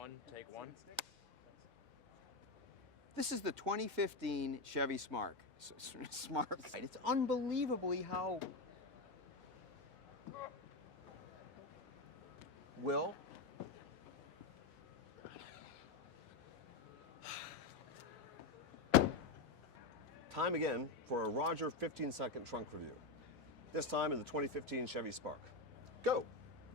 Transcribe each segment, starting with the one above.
1, take 1. This is the 2015 Chevy Smart. Smart. It's unbelievably how... Will? Time again for a Roger 15-second trunk review. This time in the 2015 Chevy Spark. Go.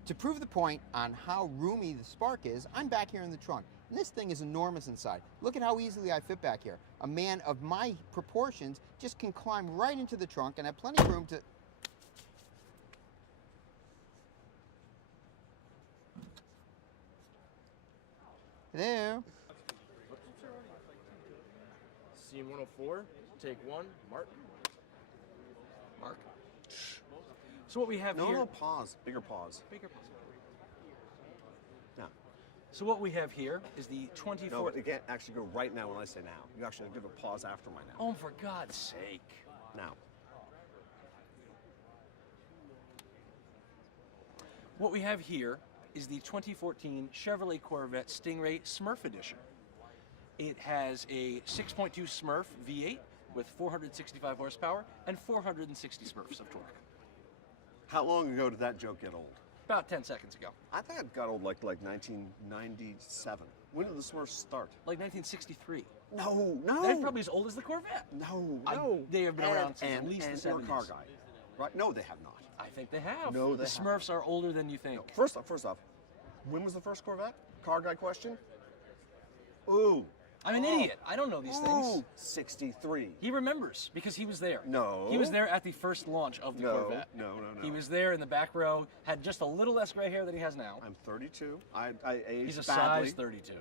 To prove the point on how roomy the Spark is, I'm back here in the trunk. And this thing is enormous inside. Look at how easily I fit back here. A man of my proportions just can climb right into the trunk and have plenty of room to... Hello? Scene 104, take 1, Mark. Mark. So what we have here... No, pause. Bigger pause. Bigger pause. Now. So what we have here is the 24... No, but it can't actually go right now when I say now. You actually give a pause after my now. Oh, for God's sake. Now. What we have here is the 2014 Chevrolet Corvette Stingray Smurf Edition. It has a 6.2 Smurf V8 with 465 horsepower and 460 Smurfs of torque. How long ago did that joke get old? About 10 seconds ago. I think it got old like 1997. When did the Smurfs start? Like 1963. No. That's probably as old as the Corvette. No. They have been around since at least the 70s. You're a car guy, right? No, they have not. I think they have. No, the Smurfs are older than you think. No. First off, when was the first Corvette? Car guy question? Ooh. I'm an idiot. I don't know these things. 63. He remembers because he was there. No. He was there at the first launch of the Corvette. No. He was there in the back row, had just a little less gray hair than he has now. I'm 32. I aged He's a badly. size 32.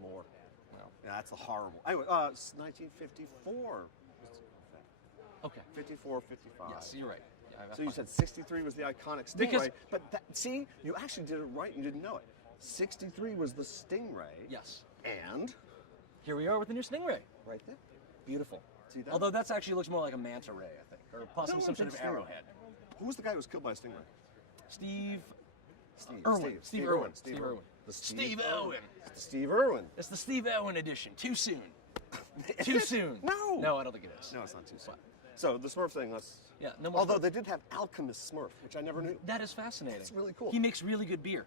More. Well. Yeah, that's a horrible. Anyway, 1954. Okay. 54, 55. Yes, you're right. Yeah, So you said 63 was the iconic Stingray, but see, you actually did it right. You didn't know it. 63 was the Stingray. Yes. And here we are with the new Stingray. right there. Beautiful. See that? Although that actually looks more like a manta ray, I think, or possibly some sort of arrowhead. Who was the guy who was killed by a Stingray? Steve Irwin. Steve Irwin. Steve Irwin. The Steve Irwin. It's the Steve Irwin. It's the Steve Irwin edition. Too soon. Too soon. No. No, I don't think it is. No, it's not too soon. So the Smurf thing, let's... Yeah, no more Although Smurf. they did have Alchemist Smurf, which I never knew. That is fascinating. It's really cool. He makes really good beer.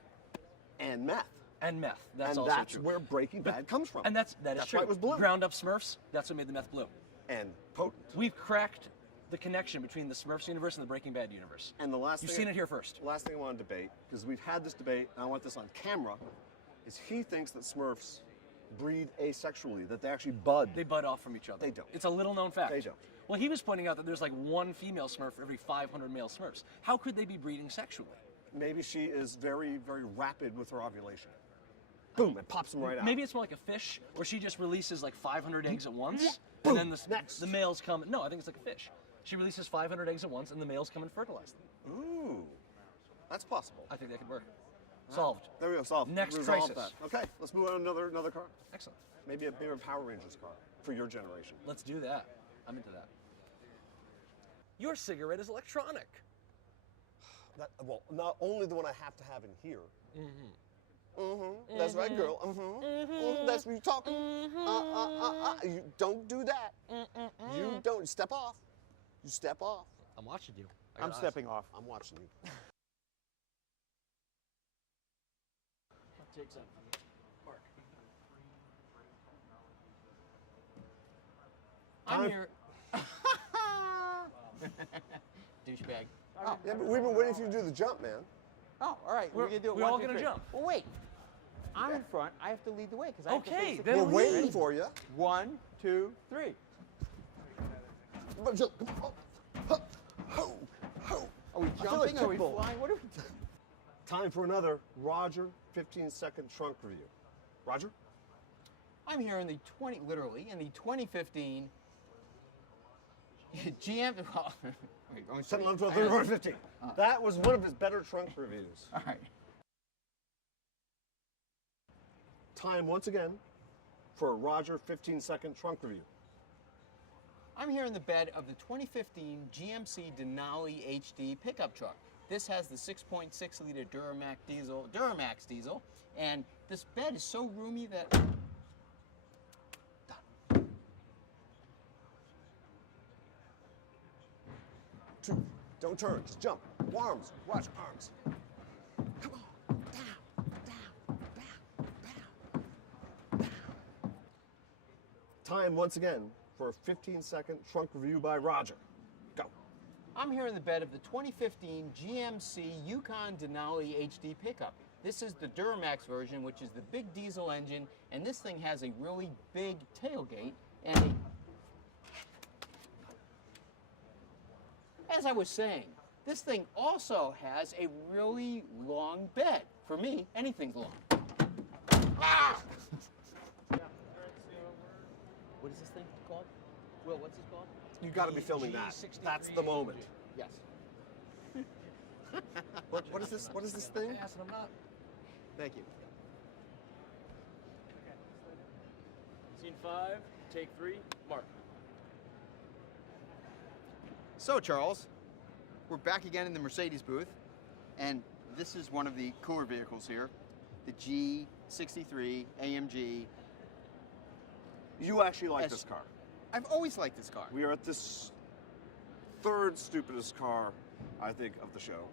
And meth. And meth. That's and also that's true. where Breaking Bad comes from. And that's true. why it was blue. Ground up Smurfs, that's what made the meth blue. And potent. We've cracked the connection between the Smurfs universe and the Breaking Bad universe. And the last You've thing seen it here first. Last thing I want to debate, because we've had this debate, and I want this on camera, is he thinks that Smurfs breed asexually, that they actually bud. They bud off from each other. They don't. It's a little known fact. They don't. Well, he was pointing out that there's like one female Smurf for every 500 male Smurfs. How could they be breeding sexually? Maybe she is very, very rapid with her ovulation. Boom, it pops them right out. Maybe it's more like a fish, where she just releases like 500 eggs at once, Boom. and then Next. the males come. No, I think it's like a fish. She releases 500 eggs at once, and the males come and fertilize them. Ooh, that's possible. I think that could work. Solved. There we go, solved. Next Resolved crisis. that. Okay, let's move on to another car. Excellent. Maybe a Power Rangers car for your generation. Let's do that. I'm into that. Your cigarette is electronic. Well, not only the one I have to have in here. That's right, girl. That's what you're talking. You don't do that. You don't. Step off. You step off. I'm watching you. I'm stepping off. I'm watching you. Take some. Mark. I'm here. Douchebag. Oh, yeah, but we've been waiting for you to do the jump, man. Oh, all right. We're gonna do it. we're all gonna jump. Well, wait. I'm in front. I have to lead the way because I have to face the then We're camera. waiting Ready? for you. 1, 2, 3. But just, ho. Are we I feel jumping? like Are we Pitbull. flying? What are we doing? Time for another Roger 15-second trunk review. Roger? I'm here in the 2015 GM. Well, wait, 10, 11, 12, 13, 14, 15. That was one of his better trunk reviews. All right. Time once again for a Roger 15-second trunk review. I'm here in the bed of the 2015 GMC Denali HD pickup truck. This has the 6.6 liter Duramax diesel, and this bed is so roomy that Two. Don't turn. Just jump. Arms. Watch arms. Come on. Down. Time once again for a 15-second trunk review by Roger. Go. I'm here in the bed of the 2015 GMC Yukon Denali HD pickup. This is the Duramax version, which is the big diesel engine, and this thing has a really big tailgate and as I was saying, this thing also has a really long bed. For me, anything's long. Ah! What is this thing called? Will, what's this called? You got to be filming that. That's the moment. Yes. What is this? What is this thing? Passing them not. Thank you. Scene 5, take 3, mark. So, Charles, we're back again in the Mercedes booth, and this is one of the cooler vehicles here, the G63 AMG. You actually like this car. I've always liked this car. We are at this third stupidest car, I think, of the show.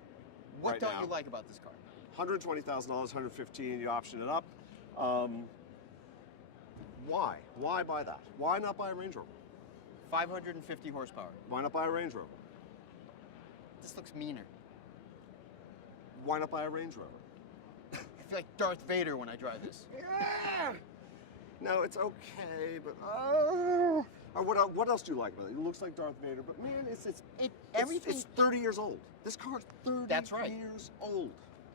What right don't now. you like about this car? $120,000, $115,000, you option it up. Why? Why buy that? Why not buy a Range Rover? 550 horsepower. Why not buy a Range Rover? This looks meaner. Why not buy a Range Rover? I feel like Darth Vader when I drive this. Yeah. No, it's okay, but or what else do you like about it? It looks like Darth Vader, but man, Everything. It's 30 years old. This car's 30 That's right. years old.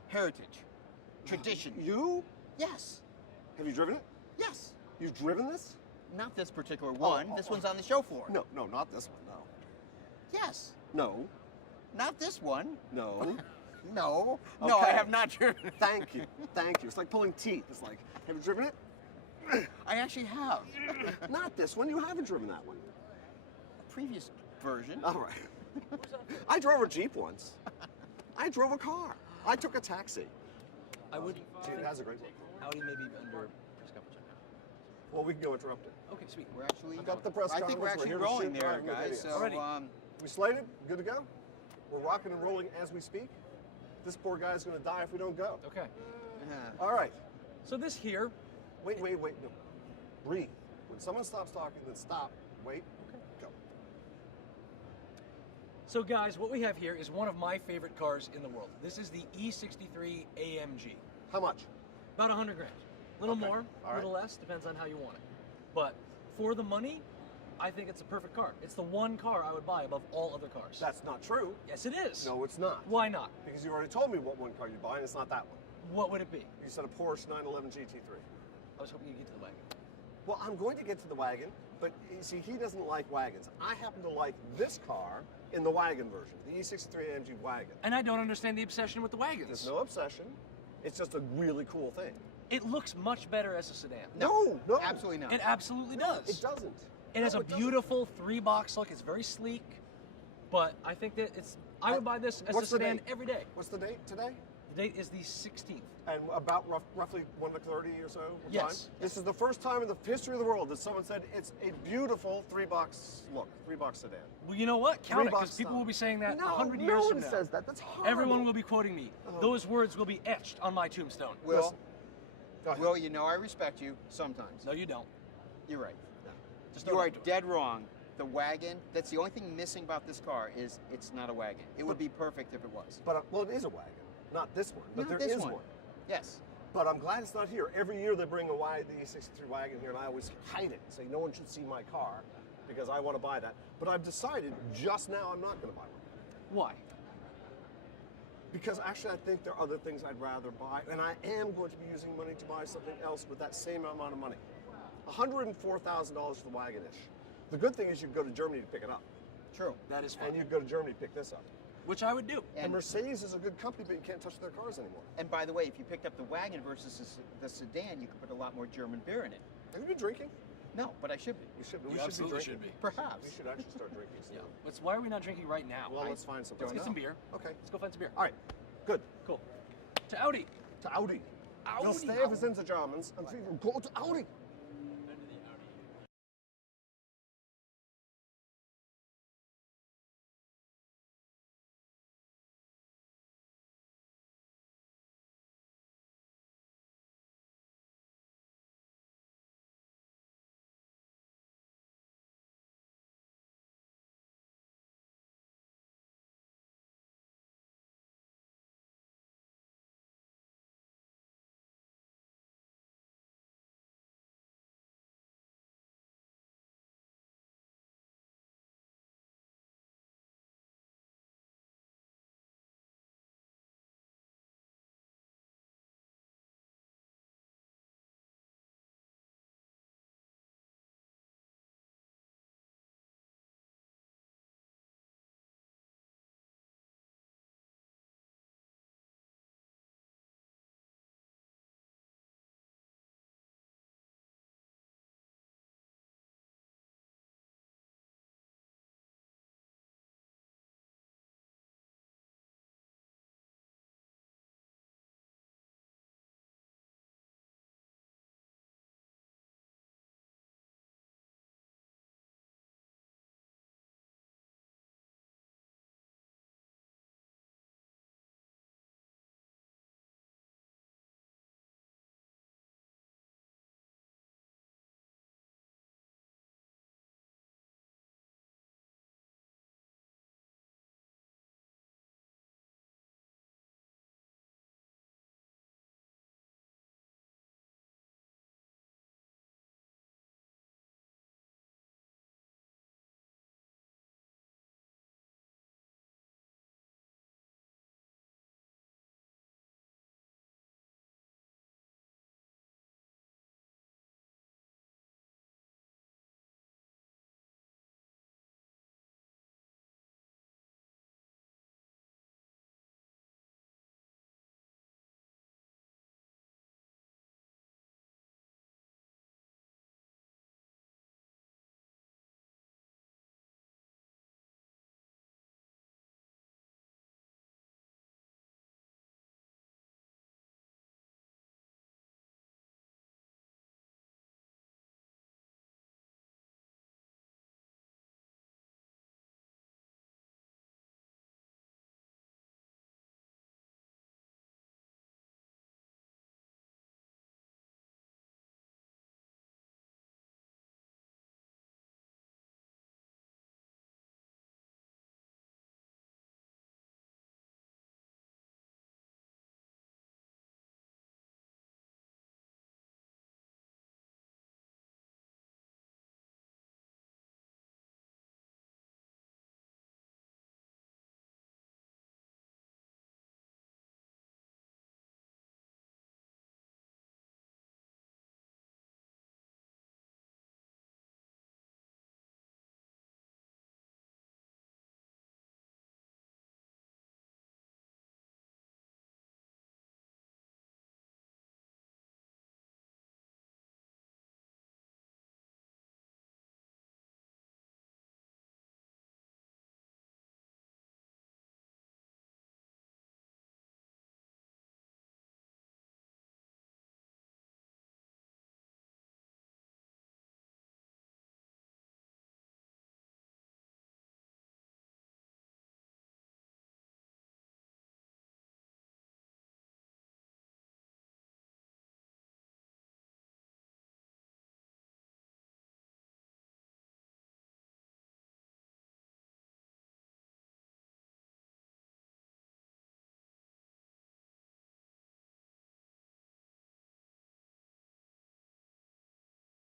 Heritage. Tradition. You? Yes. Have you driven it? Yes. You've driven this? Not this particular one. This one's on the show floor. No, not this one. No. Yes. No. Not this one. No. No. No, I Okay. have not driven it. Thank you. Thank you. It's like pulling teeth. It's like, have you driven it? I actually have. Not this one. You haven't driven that one. A previous version. All right. I drove a Jeep once. I drove a car. I took a taxi. I would. It has a great look. Audi may be under press coverage. Well, we can go interrupt it. Okay, sweet. We're actually. Got the press I think we're conference. actually We're here to rolling shoot there, live with guys. videos. So, Alrighty. We slated? Good to go? We're rocking and rolling as we speak. This poor guy's going to die if we don't go. Okay. All right. So this here, Wait. No. Breathe. When someone stops talking, then stop. Wait. Okay. Go. so guys, what we have here is one of my favorite cars in the world. This is the E63 AMG. How much? About 100 grand. A little Okay. more, All a right. little less, depends on how you want it. But for the money, I think it's a perfect car. It's the one car I would buy above all other cars. That's not true. Yes, it is. No, it's not. Why not? Because you already told me what one car you'd buy, and it's not that one. What would it be? You said a Porsche 911 GT3. I was hoping you'd get to the wagon. Well, I'm going to get to the wagon, but you see, he doesn't like wagons. I happen to like this car in the wagon version, the E63 AMG wagon. And I don't understand the obsession with the wagons. There's no obsession. It's just a really cool thing. It looks much better as a sedan. No. Absolutely not. It absolutely does. It doesn't. It has No, a doesn't. beautiful 3-box look. It's very sleek. But I think that I would buy this as a What's the sedan date? every day. What's the date today? The date is the 16th. And about roughly 1:30 or so? Yes. Time? This is the first time in the history of the world that someone said it's a beautiful 3-box look, 3-box sedan. Well, you know what? Count it, 3 because bucks people style. will be saying that No, 100 no years one from now. says that. That's horrible. Everyone will be quoting me. Those words will be etched on my tombstone. Will, Listen. Go ahead. Will, you know I respect you sometimes. No, you don't. You're right. Just You don't are do it. dead wrong. The wagon, that's the only thing missing about this car is it's not a wagon. It would be perfect if it was. But well, it is a wagon, not this one, but Not there this is one. one. Yes. But I'm glad it's not here. Every year they bring the E63 wagon here, and I always hide it, say no one should see my car because I want to buy that. But I've decided just now I'm not going to buy one. Why? Because actually I think there are other things I'd rather buy, and I am going to be using money to buy something else with that same amount of money. $104,000 for the wagon-ish. The good thing is you can go to Germany to pick it up, True. That is fine. and you can go to Germany to pick this up. Which I would do. And Mercedes is a good company, but you can't touch their cars anymore. And by the way, if you picked up the wagon versus the sedan, you could put a lot more German beer in it. Have you been drinking? No, but I should be. You should be. You We should be absolutely drinking. should be. Perhaps. We should actually start drinking soon. Why are we not drinking right now? Well, let's find something. Let's get some beer. Okay. Let's go find some beer. All right. Good. Cool. To Audi. To Audi. Audi. Nós temos em Germans and we will go to Audi.